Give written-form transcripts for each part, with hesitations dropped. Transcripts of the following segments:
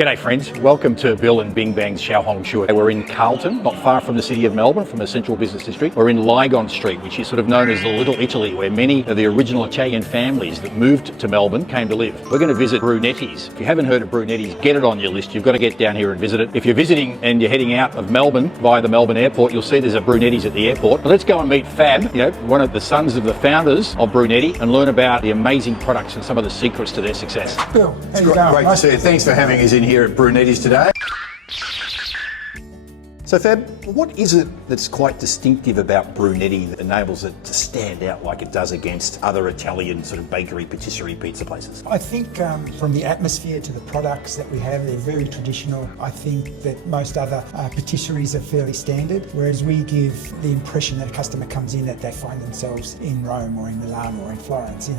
G'day friends, welcome to Bill and Bing Bang's Schiaffone Show. We're in Carlton, not far from the city of Melbourne, from the central business district. We're in Lygon Street, which is sort of known as the Little Italy, where many of the original Italian families that moved to Melbourne came to live. We're going to visit Brunetti's. If you haven't heard of Brunetti's, get it on your list. You've got to get down here and visit it. If you're visiting and you're heading out of Melbourne via the Melbourne Airport, you'll see there's a Brunetti's at the airport. But let's go and meet Fab, one of the sons of the founders of Brunetti, and learn about the amazing products and some of the secrets to their success. Bill, how you going? Great to see you. Thanks for having us in here at Brunetti's today. So Fab, what is it that's quite distinctive about Brunetti that enables it to stand out like it does against other Italian sort of bakery, patisserie, pizza places? I think from the atmosphere to the products that we have, they're very traditional. I think that most other patisseries are fairly standard, whereas we give the impression that a customer comes in that they find themselves in Rome or in Milan or in Florence, in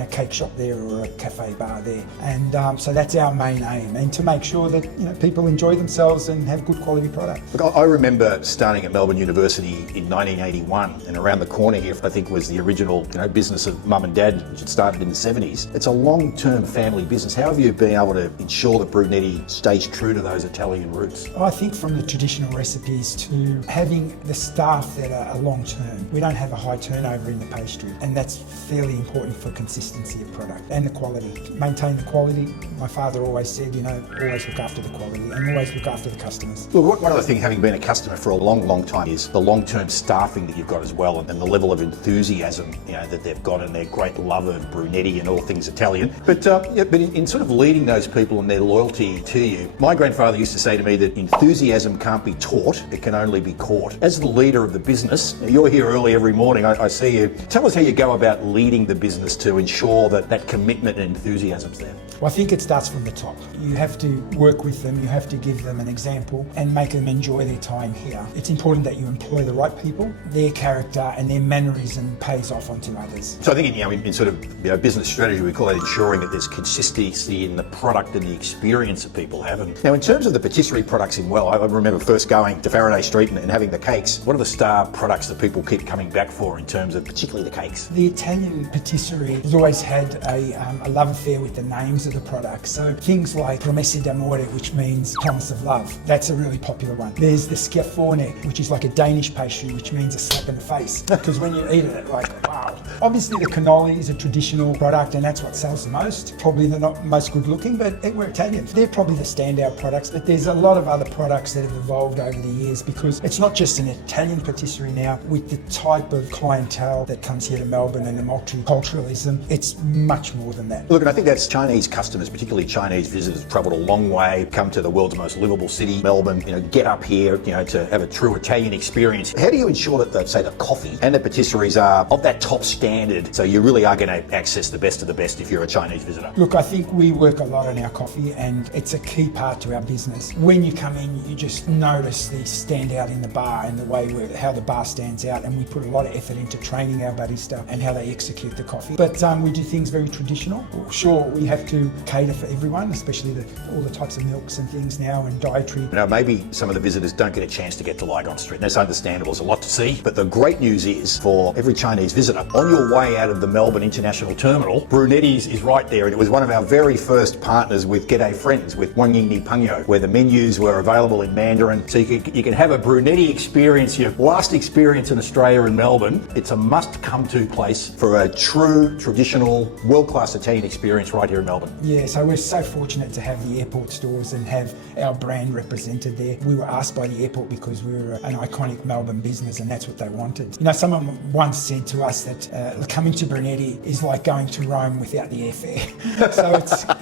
a cake shop there or a cafe bar there. And so that's our main aim, and to make sure that people enjoy themselves and have good quality products. Look, I remember starting at Melbourne University in 1981, and around the corner here, I think, was the original business of mum and dad, which had started in the 70s. It's a long-term family business. How have you been able to ensure that Brunetti stays true to those Italian roots? I think from the traditional recipes to having the staff that are long-term. We don't have a high turnover in the pastry, and that's fairly important for consistency of product and the quality. Maintain the quality. My father always said, always look after the quality and always look after the customers. Look, one other thing, having been a customer for a long time, is the long-term staffing that you've got as well, and the level of enthusiasm that they've got, and their great love of Brunetti and all things Italian. But in sort of leading those people and their loyalty to you, my grandfather used to say to me that enthusiasm can't be taught, it can only be caught. As the leader of the business, you're here early every morning, I see you. Tell us how you go about leading the business to ensure that commitment and enthusiasm's there. Well, I think it starts from the top. You have to work with them, you have to give them an example and make them enjoy their time here. It's important that you employ the right people. Their character and their mannerism pays off onto others. So I think in sort of business strategy, we call that ensuring that there's consistency in the product and the experience that people have. And now in terms of the patisserie products I remember first going to Faraday Street and having the cakes. What are the star products that people keep coming back for in terms of particularly the cakes? The Italian patisserie has always had a love affair with the names of the products. So things like Promesse d'amore, which means promise of love. That's a really popular one. There's the Schiaffone, which is like a Danish pastry, which means a slap in the face. Because when you eat it, it's like, wow. Obviously the cannoli is a traditional product and that's what sells the most. Probably they're not most good looking, but we're Italian. They're probably the standout products, but there's a lot of other products that have evolved over the years because it's not just an Italian patisserie now. With the type of clientele that comes here to Melbourne and the multiculturalism, it's much more than that. Look, and I think that's Chinese customers, particularly Chinese visitors, travelled a long way, come to the world's most livable city, Melbourne, get up here, to have a true Italian experience. How do you ensure that, say, the coffee and the patisseries are of that top standard, so you really are going to access the best of the best if you're a Chinese visitor? Look, I think we work a lot on our coffee and it's a key part to our business. When you come in, you just notice the standout in the bar and the way how the bar stands out, and we put a lot of effort into training our barista and how they execute the coffee. But we do things very traditional. Sure, we have to cater for everyone, especially all the types of milks and things now and dietary. Maybe some of the visitors don't get a chance to get to Lygon Street. That's understandable, there's a lot to see. But the great news is, for every Chinese visitor, on your way out of the Melbourne International Terminal, Brunetti's is right there. And it was one of our very first partners with G'day Friends, with Wang Ying Ni Pengyo, where the menus were available in Mandarin. So you can have a Brunetti experience, your last experience in Australia and Melbourne. It's a must-come-to place for a true, traditional, world-class Italian experience right here in Melbourne. Yeah, so we're so fortunate to have the airport stores and have our brand represented there. We were asked by the airport because we were an iconic Melbourne business and that's what they wanted. Someone once said to us that coming to Brunetti is like going to Rome without the airfare. So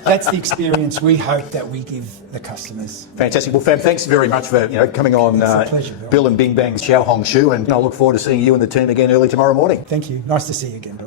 that's the experience we hope that we give the customers. Fantastic. Well, Fab, thanks very much for coming on pleasure, Bill and Bing Bang's Schiaffone Show, and I look forward to seeing you and the team again early tomorrow morning. Thank you. Nice to see you again, Bill.